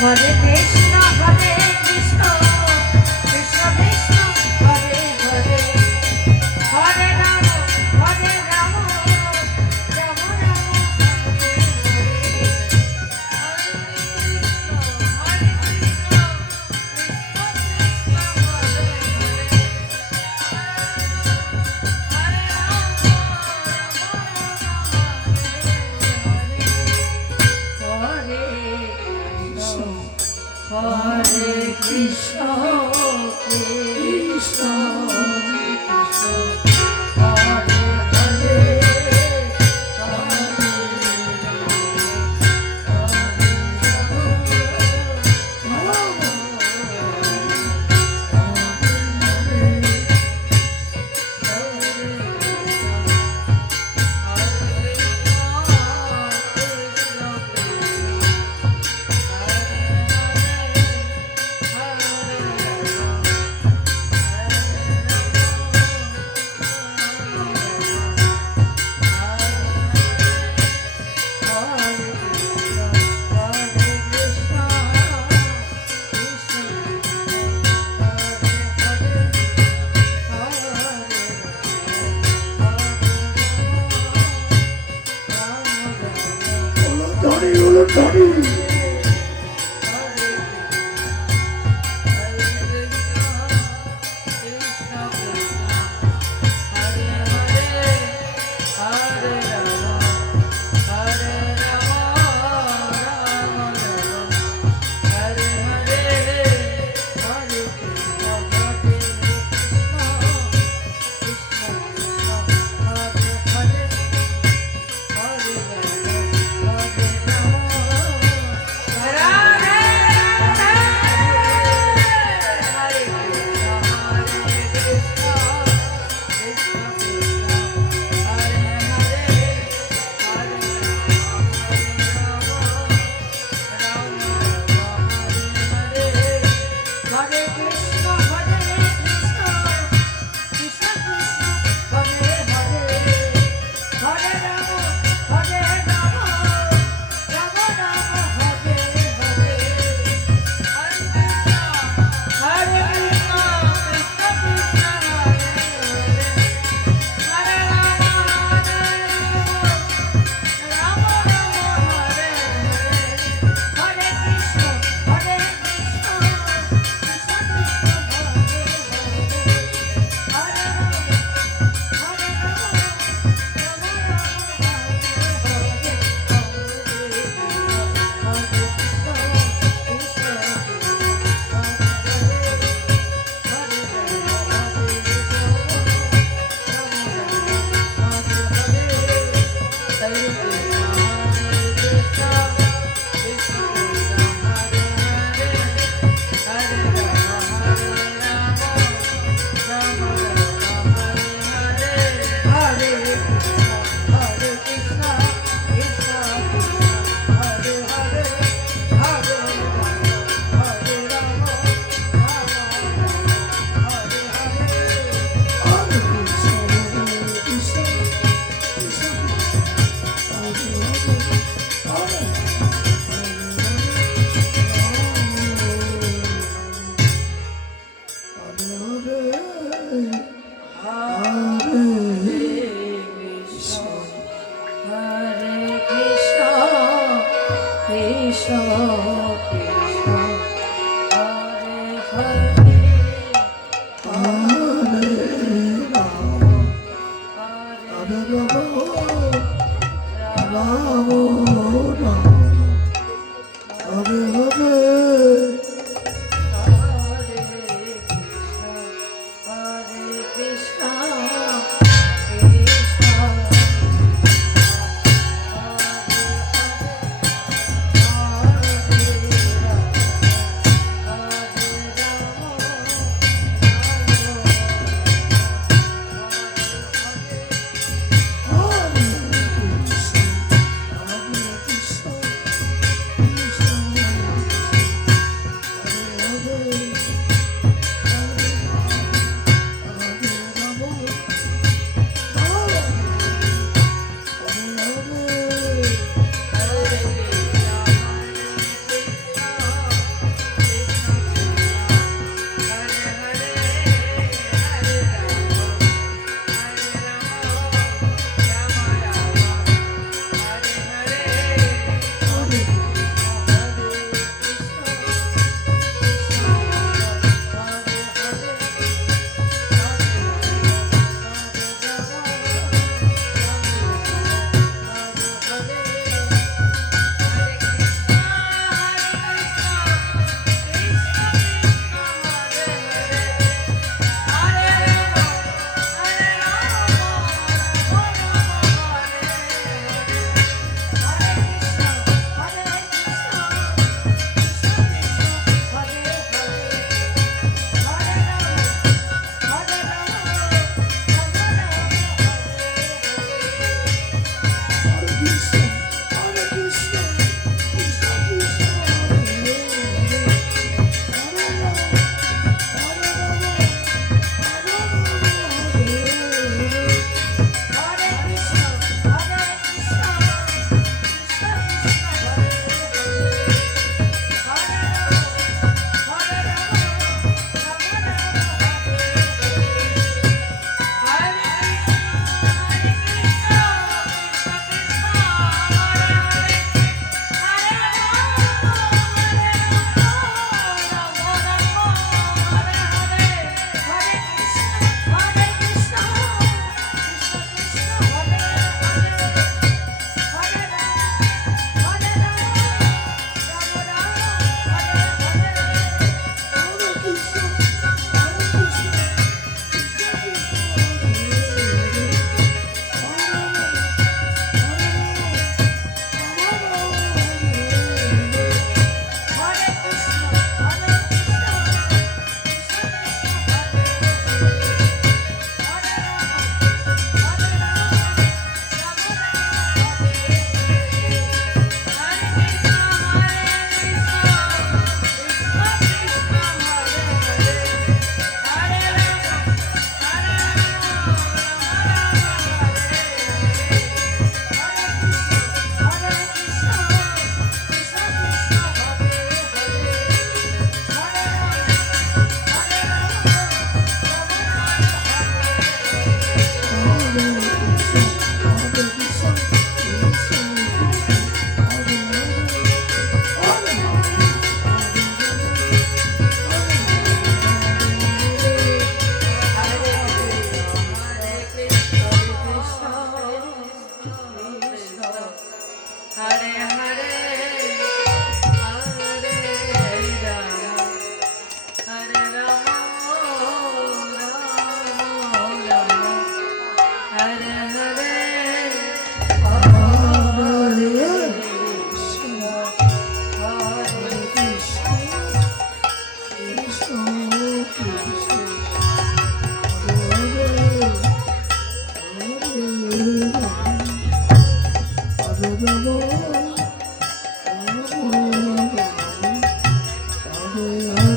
Hare Krishna, Hare Krishna, Krishna Krishna, Hare Hare, Hare Rama, Hare Rama, Rama Rama, Hare Hare, Hare Krishna, Hare Krishna, Krishna Krishna, Hare Hare, Hare Rama, Rama Rama, Hare Krishna, Krishna Krishna, Hare Hare,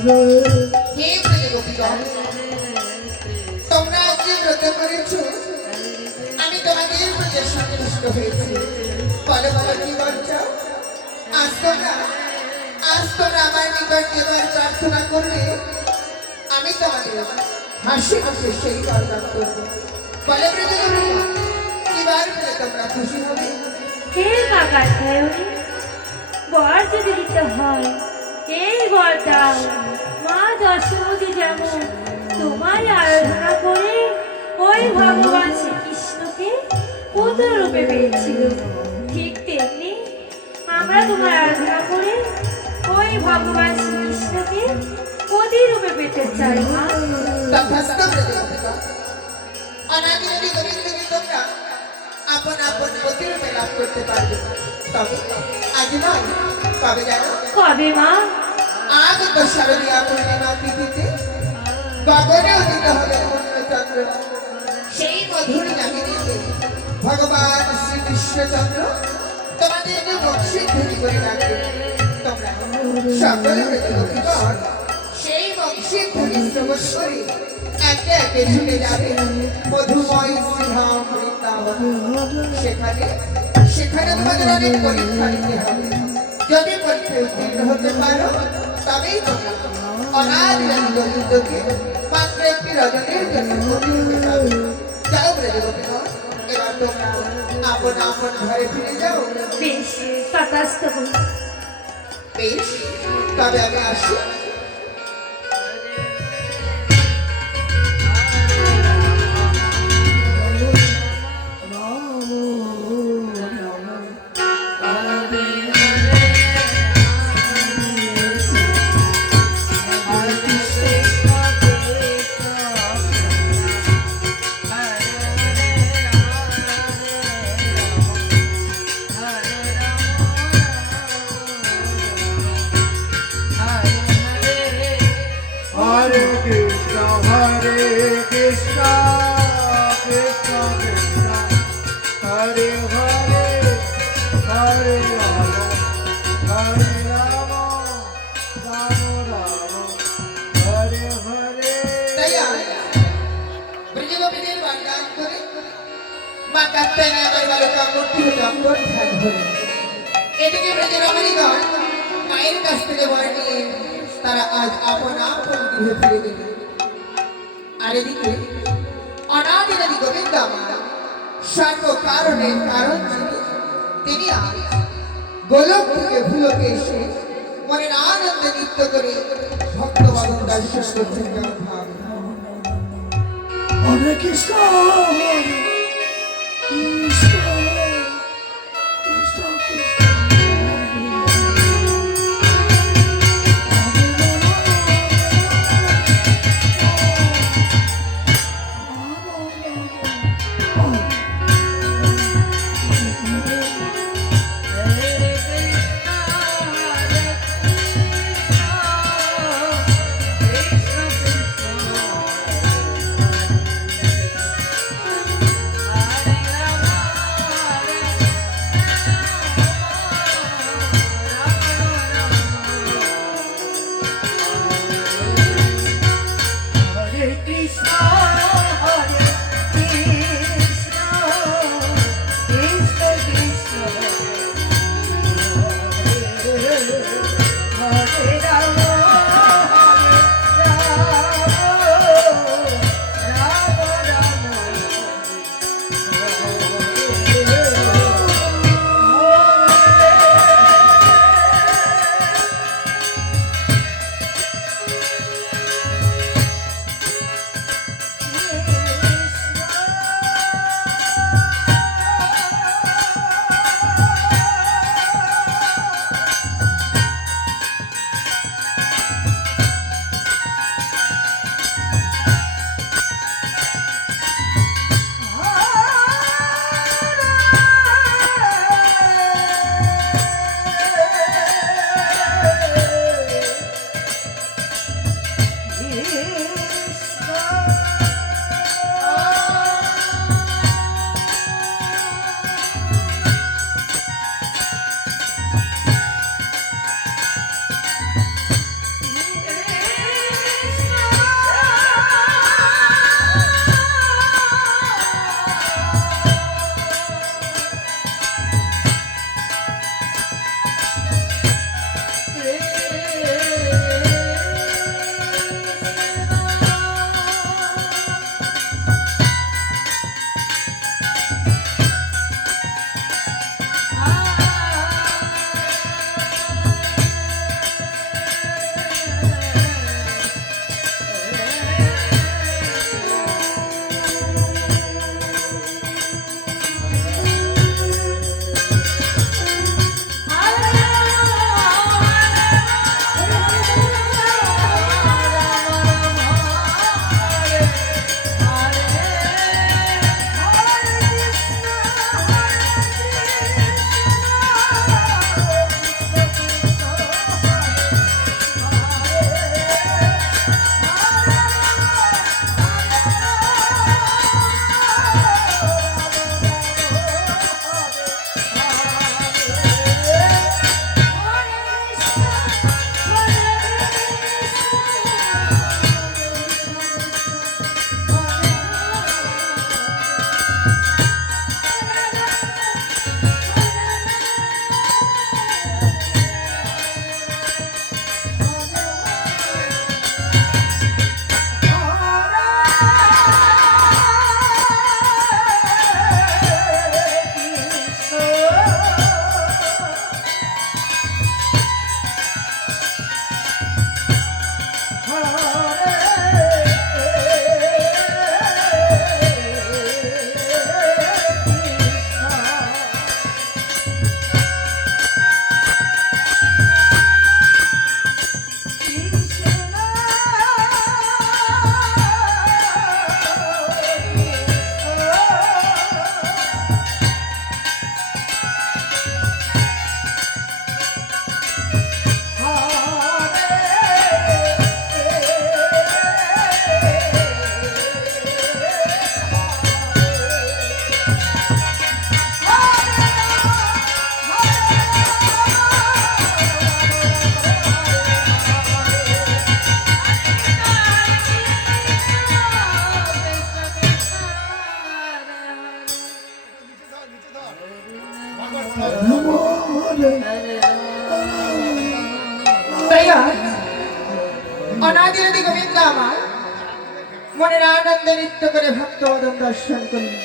হে ব্রজগোপীগণ, তোমরা আজকে ব্রত করেছো, আমি তোমাদের প্রতি সন্তুষ্ট হয়েছি। বলো বলো কি বলছো? আজ তোমরা আমার নিকট যেবার প্রার্থনা করবে, আমি তোমাদের হাসি হাসি সেই বরদান করবো। বলো ব্রজগোপী, কিবার বলে তোমরা খুশি হবে? হে কাকাতায়নী, বর যদি দিতে হয় এই বর দাও। মা যশোমতী যেমন তোমায় আরাধনা করে ওই ভগবান শ্রীকৃষ্ণকে পুত্র রূপে পেয়েছিল, ঠিক তেমনি আমরা তোমার আরাধনা করে ওই ভগবান শ্রীকৃষ্ণকে পতি রূপে পেতে চাই মা। তথাস্থ ব্রজগোপীগণ, অনাদিনদী গোবিন্দকে তোমরা আপন আপন পতিরূপে লাভ করতে পারবে। তবে আজ নয়, কবে জানো? কবে মা? আগত শারদীয়া পূর্ণিমা তিথিতে গগনে উদিত হবে পূর্ণচন্দ্র। সেই মধুর নামিনীতে ভগবান শ্রীকৃষ্ণচন্দ্র তোমাদেরকে বংশী ধ্বনি করে রাখবে। তোমরা সকলে ব্রজগোপীগণ সেই বংশী ধ্বনি শ্রবণ করে একে একে ছুটে যাবে মধুময় শ্রীধাম বৃন্দাবন। সেখানে তোমাদের অনেক পরীক্ষা নিতে হবে। যদি পরীক্ষায় উত্তীর্ণ হতে পারো, তবেই তোমরা অনাদিরানি গোবিন্দকে মাত্র একটি রজনীর জন্য পতি রূপে পাবে। যাও ব্রজগোপীগণ, এবার তোমরা আপন আপন ঘরে ফিরে যাও। বেশ, তথাস্থ হোক। বেশ, তবে আমি আসি। Hare Krishna, Hare Krishna, Krishna Krishna, Hare Hare, Hare Rama, Hare Rama, Rama Rama, Hare Hare. তাই আজ ব্রজগোপীদের বরদান করে মা কাত্যায়নী আমার বালকা মূর্তি জগৎ ধ্যান করে। এদিকে ব্রজরমণীগণ মায়ের কাছ থেকে বর নিয়ে তারা আজ আপন আপন গৃহে ফিরে গেলেন। আর এদিকে অনাদিরাদি গোবিন্দ আমার সর্ব কারণের কারণ যিনি, তিনি আজ গোলক থেকে ভুলকে এসে মনের আনন্দে নৃত্য করে ভক্তবাদন দর্শন করছেন। কেমন ভাব? Hare Krishna, Hare Krishna, Krishna Krishna. ভাইয়া অনাদিরদি গোবিন্দ আমার মনের আনন্দে নৃত্য করে ভক্তবদন দর্শন করলেন।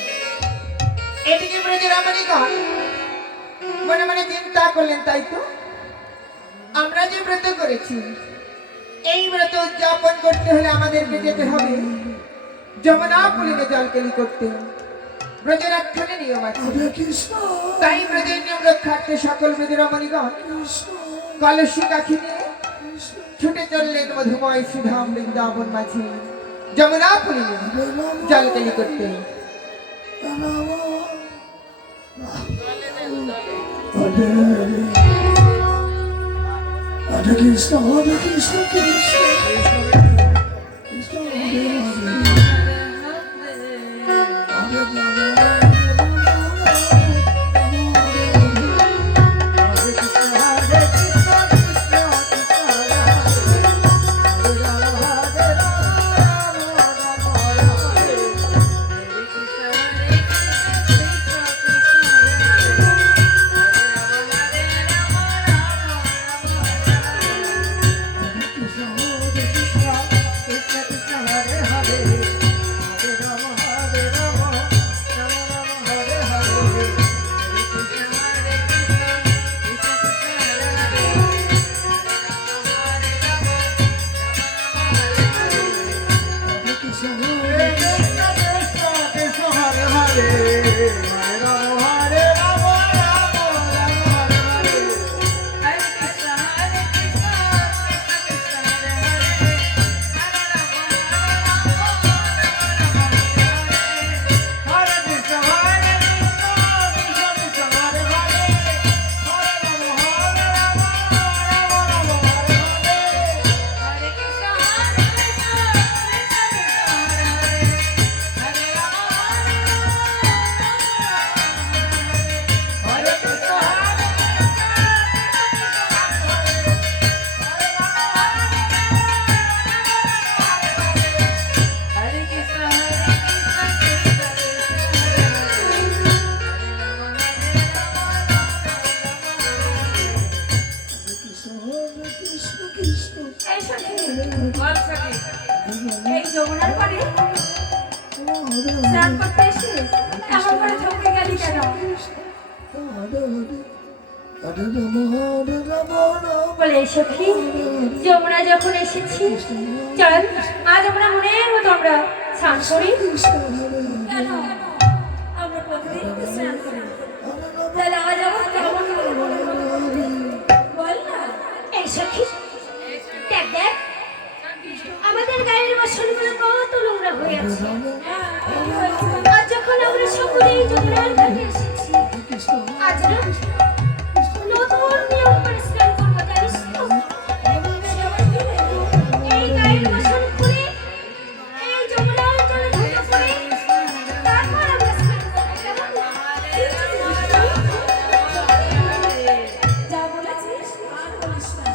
এদিকে ব্রজের রমণীগণ মনে মনে চিন্তা করলেন, তাই তো আমরা যে ব্রত করেছি এই ব্রত উদযাপন করতে হলে আমাদেরকে যেতে হবে যমুনা পুলিনে জলকেলি করতে। ব্রজের একখানে নিয়ম আছে, হরে কৃষ্ণ তাই ব্রজের নিয়ম রক্ষার্থে সকল ব্রজের রমণীগণ কলসী কাঠি নিয়ে ছুটে চললেন মধুময় শ্রীধাম বৃন্দাবন মাঝে যমুনা পুলিনে জলকেলি করতে। হরে কৃষ্ণ হরে কৃষ্ণ কৃষ্ণ কৃষ্ণ হরে হরে হরে রাম এই যমুনার পাড়ে স্নান করতে এসে এমন করে থমকে গেলি কেন? বলে সখী, যমুনা যখন এসেছি চল আজ আমরা মনের মতো আমরা স্নান করি। কেন আমরা প্রতিদিন স্নান করি, তাহলে আজ আবার কেমন বল না। এই সখী দেখ দেখ আমাদের গায়ের বাসনগুলো কত নোংরা হয়ে আছে। আজ যখন আমরা সকলেই যমুনার ঘাটে এসেছি, আজ না নতুন নিয়ম করে স্নান করবো, জানিস তো? এই গায়ের বাসন খুলে এই যমুনার জলে ধুতে করে তারপর আমরা স্নান করবো, কেমন? যা বলেছিস আর বলিস না।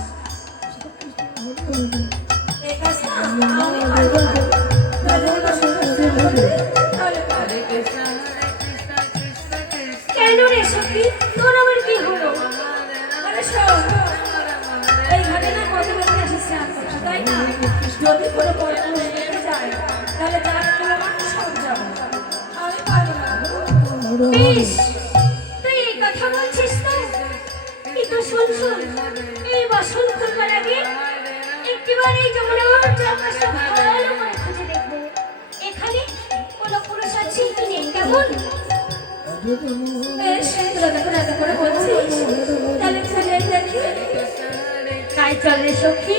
এই কাজটা আমি পারবো না। গায়ের বাসন ধুতে হবে, তাহলে পারবো। কেন রে সখী, তোর আবার কি হলো? আরে শোন, এই ঘাটে না কত লোক এসে স্নান করছে, তাই না? যদি কোনো পরপুরুষ দেখে যায় তাহলে তার তুলে মানুষ সব যাবে, আমি পারবো না। বেশ, তুই এই কথা বলছিস তো? কিন্তু শোন শোন, এই বাসন খুলবার আগে একটিবার এই যমুনার চারপাশটা ভালো করে খুঁজে দেখবো, এখানে কোনো পুরুষ আছে কি নেই, কেমন? বেশ, তোরা যখন এত করে বলছিস তাহলে খুঁজে দেখি। তাই চল রে সখী,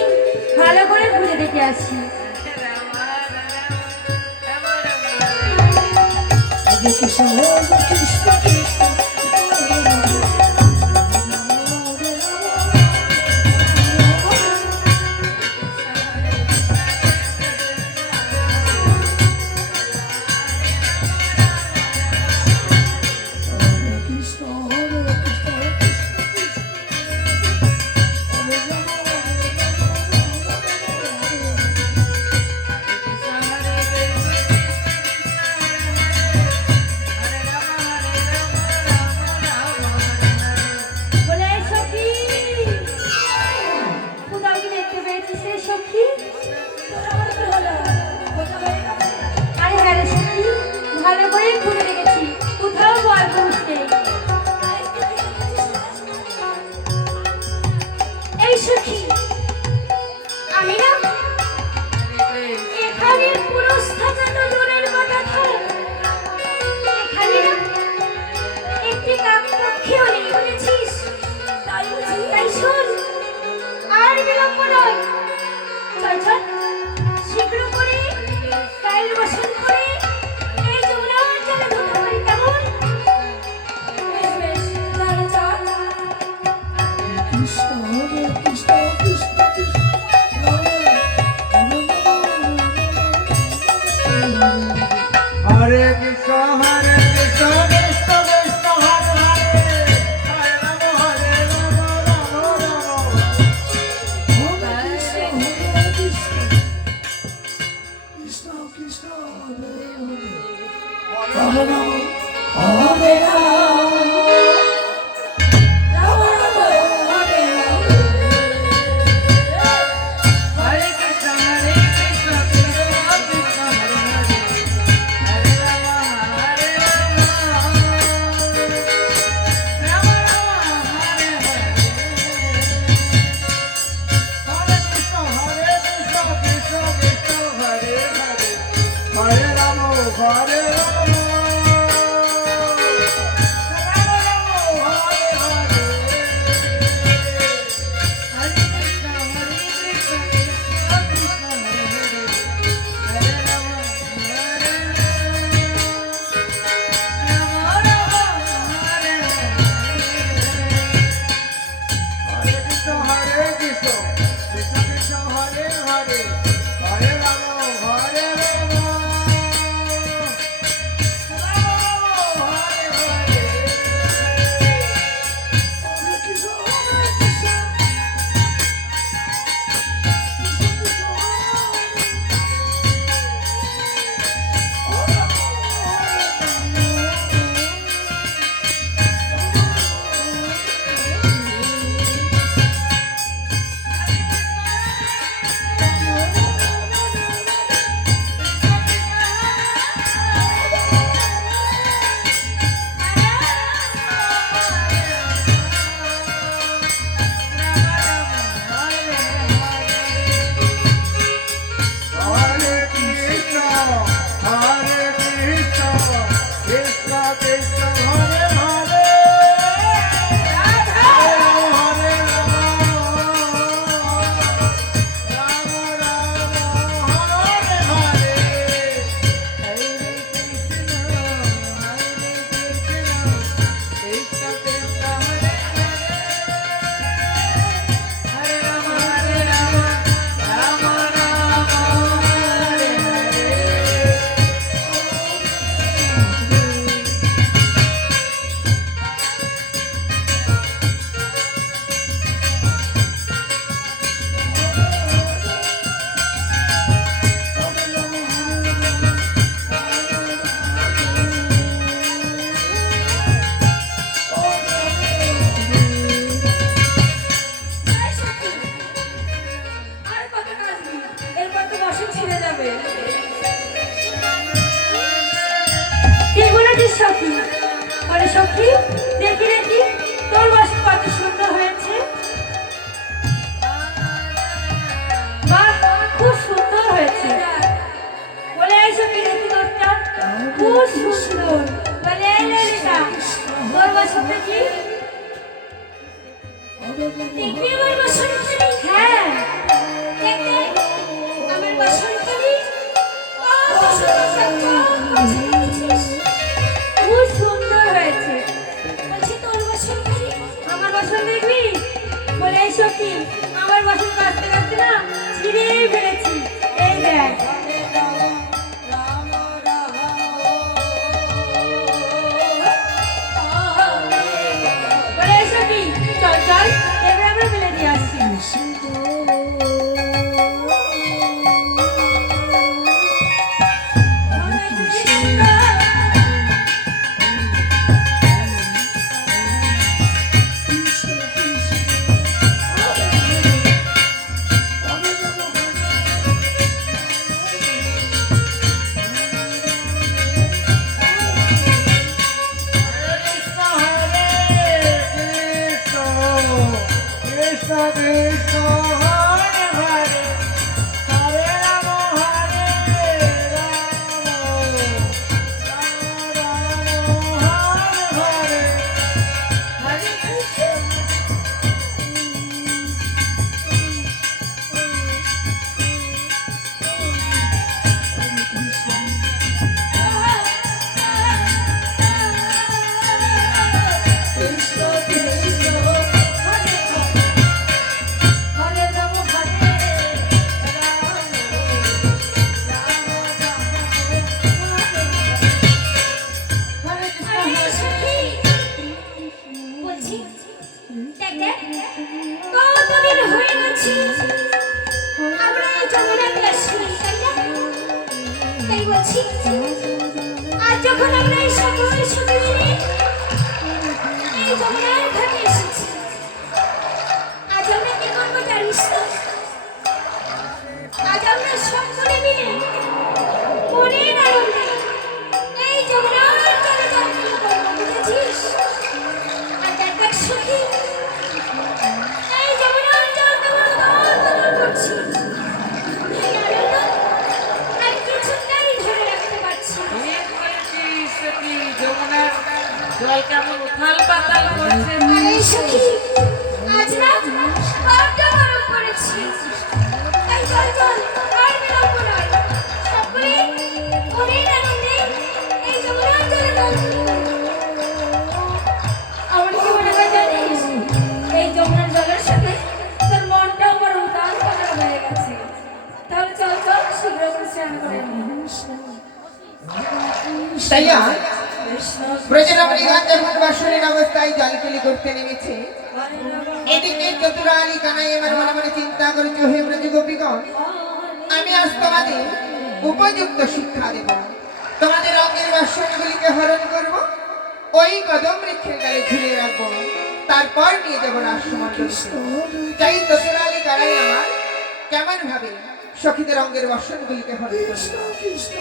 ভালো করে খুঁজে দেখে আসি। কৃষ্ণ কৃষ্ণ কৃষ্ণ সখী আমি না এখানে পুরো স্থাপনা দূরের কথা থাক এখানে না একটি কাকপক্ষীও নেই বলেছিস তাই বুঝি তাই শোন আর বিলম্ব নয় চল চল শীঘ্র করে কাল বসন করে এই যমুনার জলে ধুতে পারি কেমন বেশ বেশ তাহলে চল কৃষ্ণ হরে কৃষ্ণ কৃষ্ণ কৃষ্ণ হরে কৃষ্ণ কৃষ্ণ কৃষ্ণ কৃষ্ণ হরে হরে হরে রাম রাম রাম কৃষ্ণ কৃষ্ণ হরে হরে রাম হরে রাম হরে কৃষ্ণ কৃষ্ণ কৃষ্ণ কৃষ্ণ হরে হরে হরে রাম রাম হরে হরে কৃষ্ণ কৃষ্ণ কৃষ্ণ হরে হরে হরে রাম হরে রাম আর কত কাজ নেই এরপর তো বসন ছিঁড়ে যাবে কি বলেছিস সখী বলে সখী দেখি দেখি তোর বসন কত সুন্দর হয়েছে বাহ খুব সুন্দর হয়েছে বলে এই সখী দেখি তোরটা খুব সুন্দর বলে এই লেলিকা তোর বসনটা কি দেখবি আমার বসনখানি হ্যাঁ দেখ দেখ আমার বসনখানি খুব সুন্দর হয়েছে বলছি তোর বসনখানি আমার বসন দেখবি বলে এই সখী আমার বসন কাটতে কাটতে না ছিঁড়েই ফেলেছি এই দেখ বলে এই সখী চল চল এবার আমরা মিলে দিয়ে আসছি এসেছি আমরা এই যমুনা বিলাসী, তাই না? তাই বলছি আজ যখন আমরা এই সকল সখী মিলে এই যমুনার ঘাটে এসেছি, আজ আমরা কি করবো জানিস তো? আজ আমরা সকলে মিলে মনের আনন্দে এই যমুনার জলে জলপান করবো, বুঝেছিস? আর দেখ সখী, এই যমুনার জল কেমন গলগল করছে। এই আনন্দ আর কিছুতেই ধরে রাখতে পারছি না। ঠিক বলেছিস সখী, যমুনার জল কেমন উথাল পাতাল করছে। আরে সখী, আজ না বড্ড গরম পড়েছে। তাই চল চল, আর বিলম্ব নয়, সকলে মনের আনন্দে এই যমুনার জলে জলপান করবো। আমার কি মনে হয় জানিস, এই যমুনার জলের সাথে তোর মনটাও বড় উতাল পাতাল হয়ে গেছে। তাহলে চল চল, শীঘ্র করে স্নান করে নি। তাই আজ ব্রজরমণীগণ যখন বাসনের অবস্থায় জলকেলি করতে নেমেছে, এদিকে চতুরালী কানাই এবার মনে মনে চিন্তা করেছে, হে ব্রজ গোপীগণ, আমি আজ তোমাদের উপযুক্ত শিক্ষা দেব। তোমাদের অঙ্গের বাসনগুলিকে হরণ করব, ওই কদম বৃক্ষের গায়ে ঝুলিয়ে রাখবো, তারপর নিয়ে যাবো রাসমণ্ডলীতে। চাই চতুরালী কানাই আমার কেমন ভাবে সখীদের অঙ্গের বাসনগুলিকে হরণ করবে। কৃষ্ণ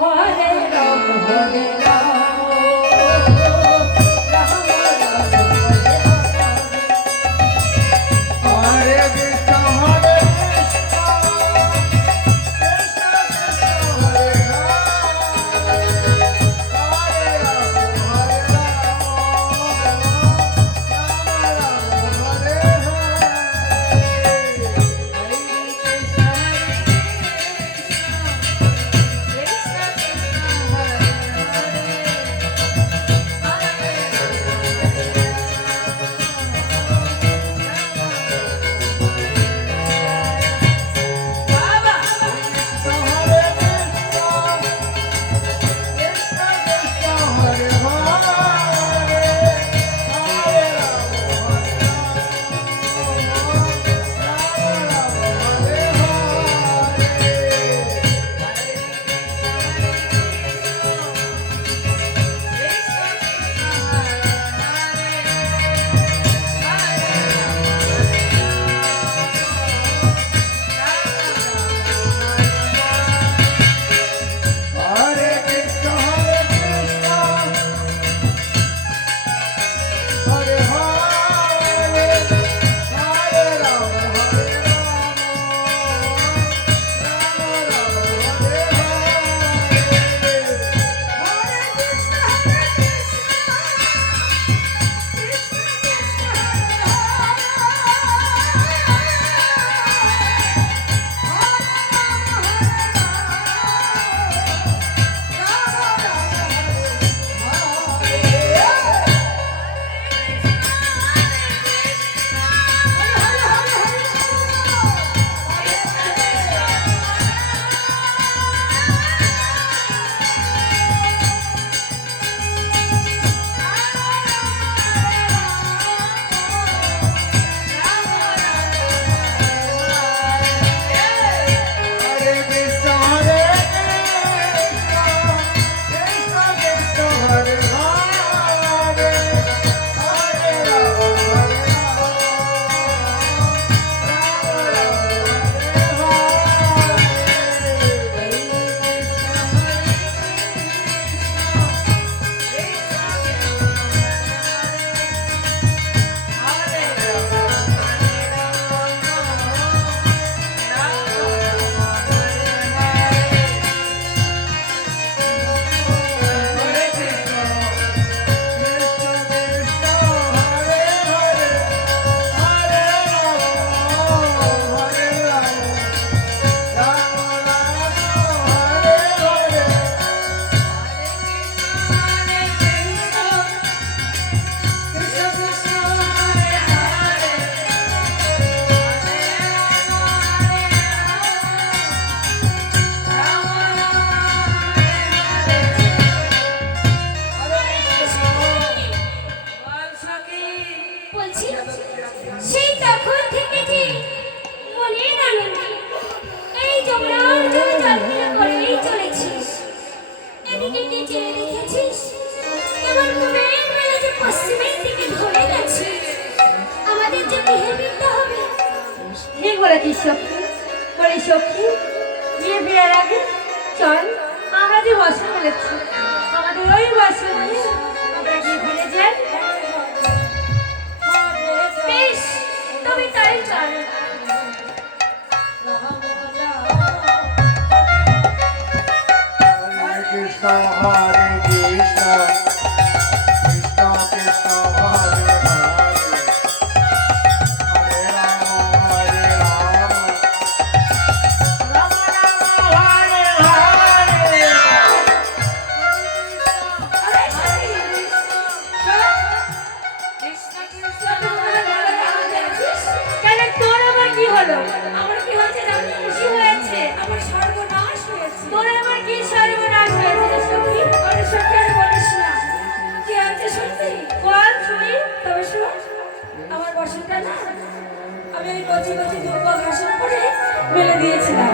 হরে হরে রাম হরে রাম, রাম রাম হরে রাম। হরে কৃষ্ণ হরে কৃষ্ণ, কৃষ্ণ কৃষ্ণ হরে রাম, হরে রাম হরে রাম, রাম রাম হরে হরে। সেই তখন থেকে যে মনের আনন্দে এই যমুনার জল জল্পনা করেই চলেছিস। এদিকে কি চেয়ে দেখেছিস কেমন কুবের মেলা যে পশ্চিমের দিকে ধরে গেছে, আমাদের যে গৃহে বিদ্যা হবে। ঠিক বলেছিস সখী। বলে সখী, বিয়ে বিয়ের আগে চল আমরা যে বসন বলেছি আমাদের ওই বসনে আমরা গিয়ে ফিরে যাই। বেশ, তবে তাই চল। হরে কৃষ্ণ হরে কৃষ্ণ কৃষ্ণ কৃষ্ণ হরে হরে হরে রাম হরে রাম রাম রাম হরে হরে। আরে সখী, কেন তোর আবার কি হলো? আমার কি হয়েছে জানিস? কি হয়েছে? আমার সর্বনাশ হয়েছে। তোর আবার কি সর্বনাশ হয়েছে রে সখী? আরে সখী, আর বলিস না। কি হয়েছে শুনবি? বল শুনি। তবে শোন, আমার বসনটা না আমি ওই কচি কচি দুর্গ ঘাসের উপরে মেলে দিয়েছিলাম,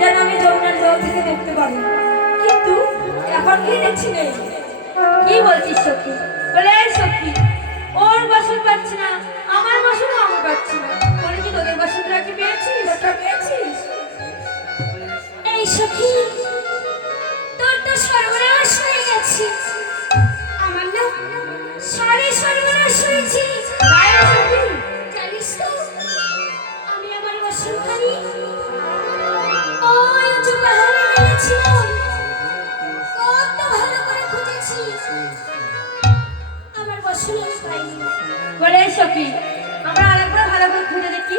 যেন আমি যমুনার জল থেকে দেখতে পারি। কিন্তু এখন কি দেখছি নেই। কি বলছিস সখী? বলে এই সখী, ওর বাসন পাচ্ছি না, আমার বাসনও আমি পাচ্ছি না। বলে কি তোদের বাসনটা কি পেয়েছিস? ওটা পেয়েছিস? এই সখী, তোর তো সর্বনাশ হয়ে গেছে। আমার না সারে সর্বনাশ হয়েছে। আয় সখী, জানিস তো, আমি আমার বসনখানি ওই উঁচু পাহাড়ে গিয়েছিলাম। কত ভালো করে খুঁজেছি, আমার বসন আমি পাইনি। বলে এই সখী, আমরা আরেকবার ভালো করে খুঁজে দেখি।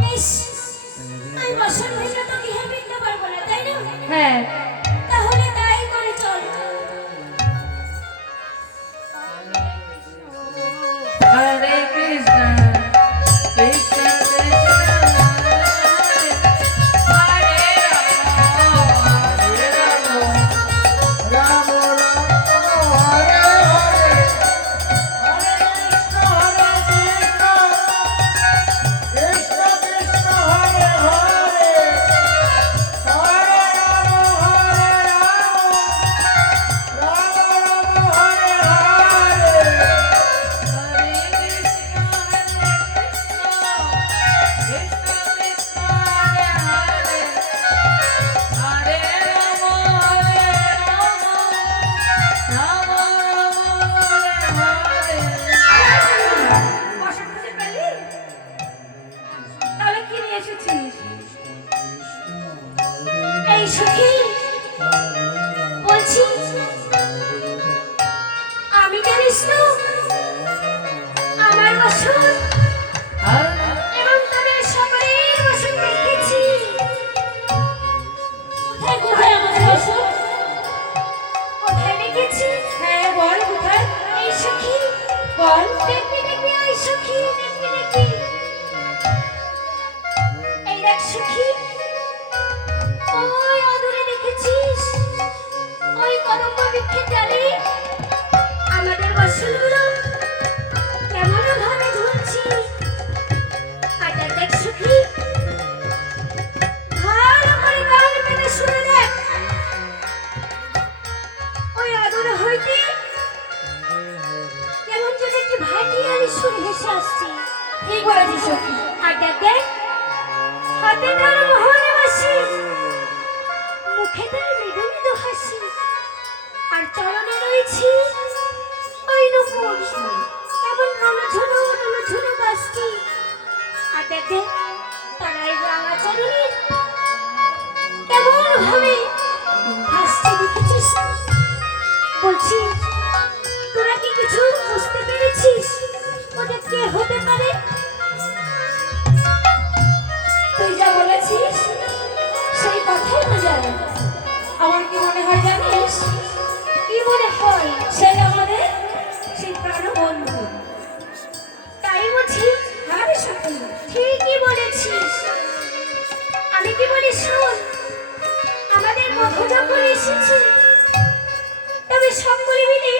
বেশ, আমি বসন ভেজা তো গৃহে ফিরতে পারবো না, তাই না? হ্যাঁ, তাহলে তাই করে চল। হরে কৃষ্ণ কৃষ্ণ কৃষ্ণ হরে হরে রাম হরে রাম রাম রাম হরে হরে হরে কৃষ্ণ হরে কৃষ্ণ কৃষ্ণ কৃষ্ণ হরে হরে হরে রাম হরে রাম রাম রাম হরে হরে। বসন খুঁজে পেলি? তাহলে কি নিয়ে এসেছিস? এই সখী, বলছি আমি জানিস তো আমার বসন এবং তোদের সকলের বসন দেখেছি। কোথায় কোথায় আমার বসন? কোথায় দেখেছি? হ্যাঁ বল কোথায়? এই সখী, বল। দেখবি দেখবি, এই সখী, দেখবি দেখবি। এই দেখ সখী, ওই অদূরে দেখেছিস ওই কদম্ব বৃক্ষের ডালে আমাদের বসনগুলো কেমন ভাবে ঝুলছে। আর দেখ দেখ সখী, ভালো করে কান পেতে শুনে দেখ। ওই আদর হইতে কেমন যেন একটি ভাটিয়ালি সুর ভেসে আসছে। ঠিক বলেছিস সখী। আর দেখ দেখ, হাতে তার মোহনে বাসি, মুখে তার মৃদু মৃদু হাসি, আর চরণে রয়েছে ওই নুপুর কেমন রণঝুনো বাসটি। আর দেখ দেখ, তার এই রাঙা চরণে কেমন ভাবে হাসছে, দেখেছিস? বলছি, তোরা কি কিছু বুঝতে পেরেছিস ওটা কে হতে পারে? তুই যা বলেছিস সেই কথাই তো জানি। আমার কি মনে হয় জানিস? কি মনে হয়? সেই আমাদের সেই প্রাণবন্ধু। তাই বুঝি? আরে সত্যি ঠিকই বলেছিস। আমি কি বলি শোন, আমাদের মধু যখন এসেছে, তবে সকলে মিলে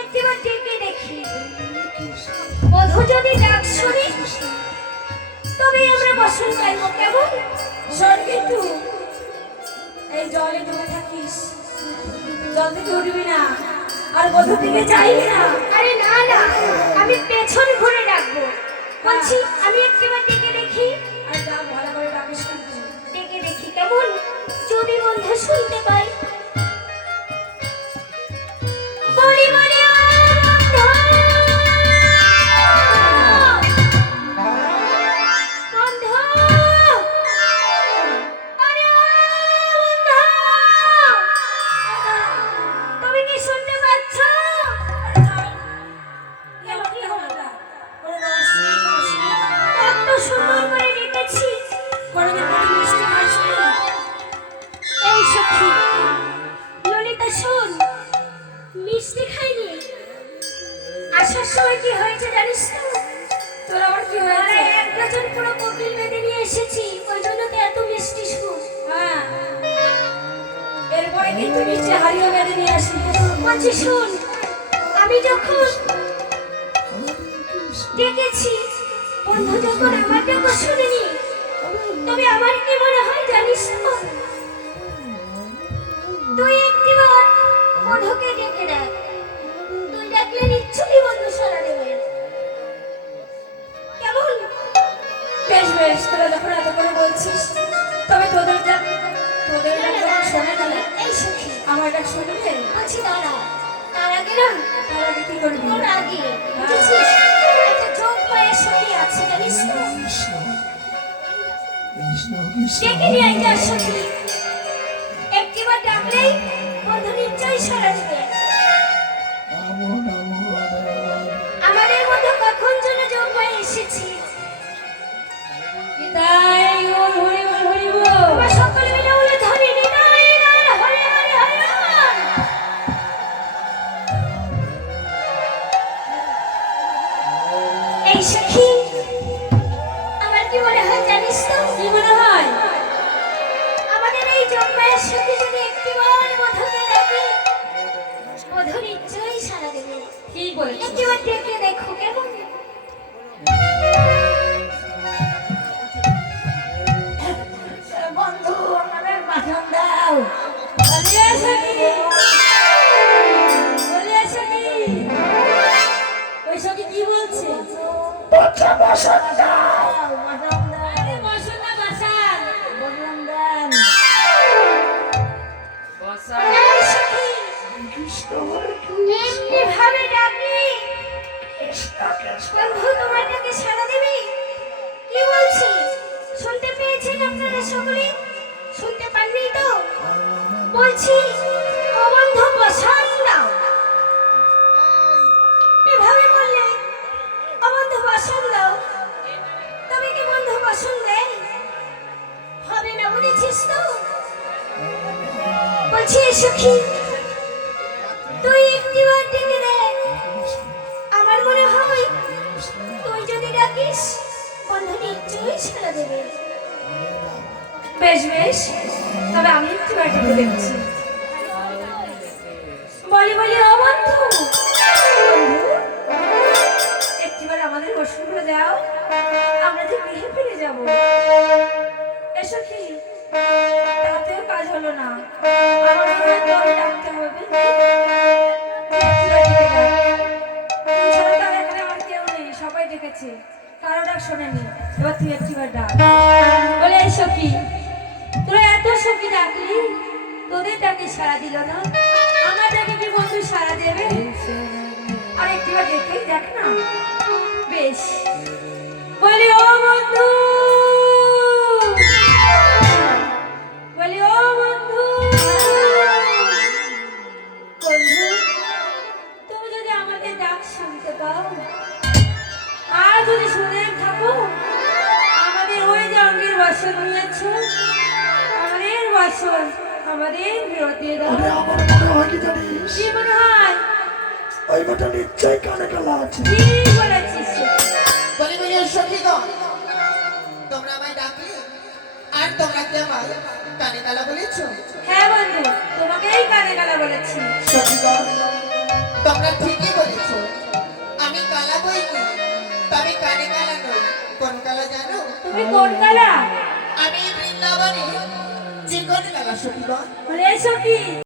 একটিবার ডেকে দেখি বধূ যদি ডাক শুনি তবে আমরা বসন গাইব কেমন? শোন কিন্তু এই জলে ডুবে থাকিস, জল থেকে উঠবি না আর বধূর দিকে যাইবি না। আরে না না, আমি পেছন ঘুরে ডাকবো। বলছি আমি একটিবার ডেকে দেখি। আর ডাক ভালো করে ডাকিস কিন্তু। ডেকে দেখি কেমন, যদি বন্ধু শুনতে পাই। বলি বলি ও বন্ধু, বন্ধু, আরে ও বন্ধু, তুমি কি শুনতে পাচ্ছ? কি হলো এটা? ওরে রহস্য, কত সুন্দর করে ডেকেছি। কোনোদিন কোনো মিষ্টি খাসনি? এই সখী ললিতা শোন, মিষ্টি খাইনি। আসার সময় কি হয়েছে জানিস তো? তোর আবার কি আমরা হয়েছে? এক ডজন পুরো কোকিল বেঁধে নিয়ে এসেছি, ওই জন্য তো এত মিষ্টি সুর। হ্যাঁ, এরপরে কিন্তু নিচে হারিয়ে বেঁধে নিয়ে আসবি। বলছি শোন, আমি যখন ডেকেছি বন্ধু যখন আমার ডাকও শুনেনি, তবে আমার কি মনে হয় জানিস তো? তুই একটিবার বন্ধুকে ডেকে ডাক, তুই ডাকলে নিশ্চয়ই বন্ধু সাড়া দেবে। কেমন? বেশ বেশ, তোরা যখন এত করে বলছিস তবে তোদের ডাক যখন শোনে না, এই সখী আমার ডাক শুনবে। বলছি দাঁড়া, তার আগে না, তার আগে কি করবি? তোর আগে বুঝেছিস একটা চোখ পায়ে সখী আছে জানিস তো? ডেকে নিয়ে আয় যা সখী, একটিবার ডাকলেই বন্ধু নিশ্চয়ই সাড়া দেবে। আমাদের মধ্যে কখন যেন যোগ হয়ে এসেছি। নিতাই গৌর হরি বল হরি বল। তোমরা সকলে মিলে বলে ধরি নিতাই গৌর হরি হরি হরি বল। এই সখী, আমার কি মনে হয় জানিস তো? কি মনে হয়? আমাদের এই জন্মের সাথে যদি একটিবার বধূকে ডাকি, বধূ নিশ্চয়ই সাড়া দেবে। ঠিক বলেছিস। একটিবার ডেকে দেখো কেমন? বন্ধু আমাদের মাখন দাও। বলে সখী, বলে সখী। ওই সখী কি বলছে? বাচ্চা বাসন দাও। আরে বসুন না বাসান। বসা এই সখী, এমনিভাবে ডাকলি বন্ধু তোমার ডাকে সাড়া দেবে? কি বলছিস? শুনতে পেয়েছেন আপনারা সকলে? শুনতে পাননি তো? বলছি ও বন্ধু বসান দাও। এভাবে বললে ও বন্ধু বসান দাও, তবে কি বন্ধু বসান দেয়? হবে না, বুঝেছিস তো? বলছি সখী, তুই একটিবার ডেকে দেখ। আমার মনে হয় তুই যদি ডাকিস বন্ধু নিশ্চয়ই সাড়া দেবে। বেশ বেশ, তবে আমি একটু ডেকে দেখছি। বলি বলি ও বন্ধু, একটিবার আমাদের বসুগুলো দাও, আমরা যে গৃহে ফিরে যাবো। এসো কি, তাতেও কাজ হলো না, আমার মনে হয় তোকে ডাকতে হবে। একটিবার ডেকে ডাক। তুই ছাড়া তো আর এখানে আমার কেউ নেই, সবাই ডেকেছে, কারো ডাক শোনেনি। এবার তুই একটিবার ডাক। বলে এসো কি, তোরা এত সখী ডাকলি, তোদের ডাকে সাড়া দিল না, আমার ডাকে কি বন্ধু সাড়া দেবে? আর একটিবার দেখেই দেখ না। বেশ, বলি ও বন্ধু, বলি ও বন্ধু। বন্ধু, তুমি যদি আমাদের ডাক শুনতে পাও আর যদি শুনে থাকো, আমাদের ওই যে অঙ্গের বাসন নিয়েছ, আমাদের বাসন আমাদের ফেরত দিয়ে দাও। আরে আমার মনে হয় কি জানিস? কি মনে হয়? ওই বেটা নিশ্চয়ই কানে কালা আছে। কি বলেছিস? বলি বলি ও সখীগণ, তোমরা আমায় ডাকলে আর তোমরা কি আমার কানে কালা বলেছো? হ্যাঁ বন্ধু, তোমাকেই কানে কালা বলেছি। সখীগণ, তোমরা ঠিকই বলেছো, আমি কালা বইনি, কানে কালা নই, কোন কালা জানো? তুমি কোন কালা? আমি বৃন্দাবনে চিকন কালা সখী গো। বলে সখী